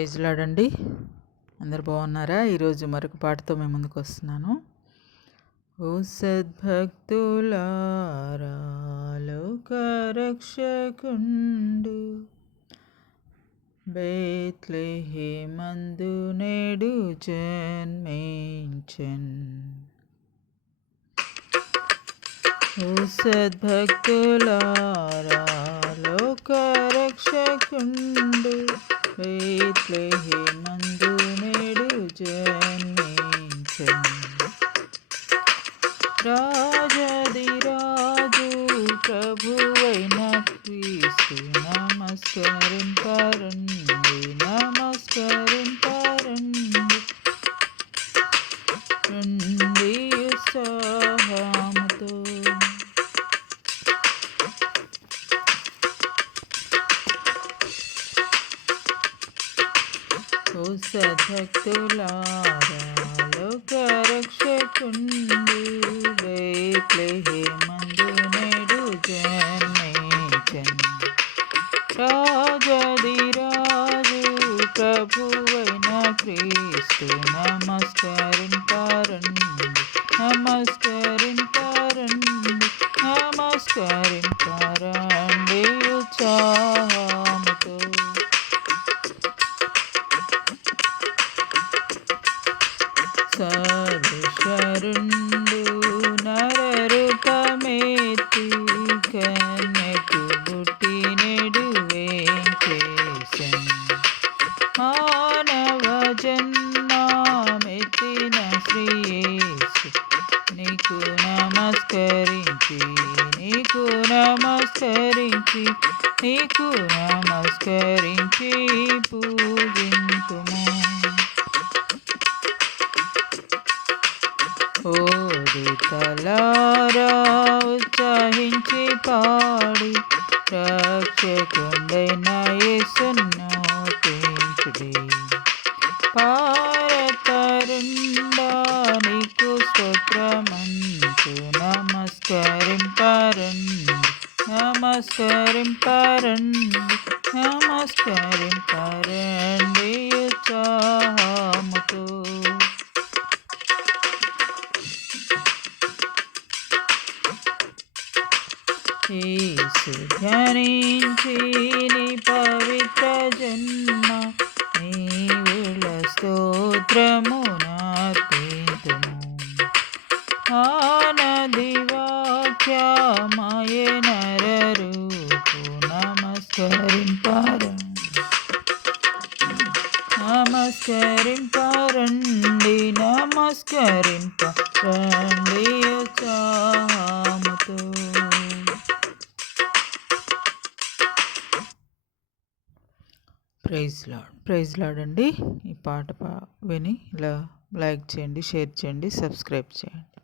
ప్రైజ్లాడండి. అందరు బాగున్నారా? ఈరోజు మరొక పాటతో మేము ముందుకు వస్తున్నాను. ఓ సద్భక్తులారా, లోక రక్షకుండు బేత్లెహేమందు నేడు జన్మించెన్. ఓ సద్భక్తులారా, లోక రక్షకుండు బేత్లెహేమందు నేడు జన్మించెన్. రాజాదిరాజు ప్రభువైన క్రీస్తు నమస్కరింపరండి, నమస్కరింపరండి. రండి ఉత్సాహముతో ఓ సద్భక్తులారా, లోక రక్షకుండు బేత్లెహేమందు నేడు జన్మించెన్. రాజాదిరాజు ప్రభువైన క్రీస్తు నమస్కరింపరండి, నమస్కరింపరండి, నమస్కరింపరండి ఉత్సాహముతో. సర్వశరణుడు నరరూపమెత్తి కన్యకు పుట్టి నేడు వేంచేసెన్. మానవ జన్మమెత్తిన శ్రీయేసు నీకు నమస్కరించి, నీకు నమస్కరించి, నీకు నమస్కరించి పూజింతుము. ఓ దూతలారా, ఉత్సహించి పాడి రక్షకుండైన యేసును స్తుతించుడి. పారతరుండా నీకు స్తోత్రమంచు నమస్కరింపరండి, నమస్కరింపరండి, నమస్కరింపరండి ఉత్సాహముతో. యేసు ధ్యానించి నీ పవిత్ర జన్మ నీవుల స్తోత్రమునార్పింతుము. ఆనది వాక్యమయే నరరూపు నమస్కరింపరండి, నమస్కరింపరండి, నమస్కరింపరండి ఉత్సాహముతో. ప్రైజ్ లార్డ్ అండి. ఈ పాట విని ఇలా లైక్ చేయండి, షేర్ చేయండి, సబ్స్క్రైబ్ చేయండి.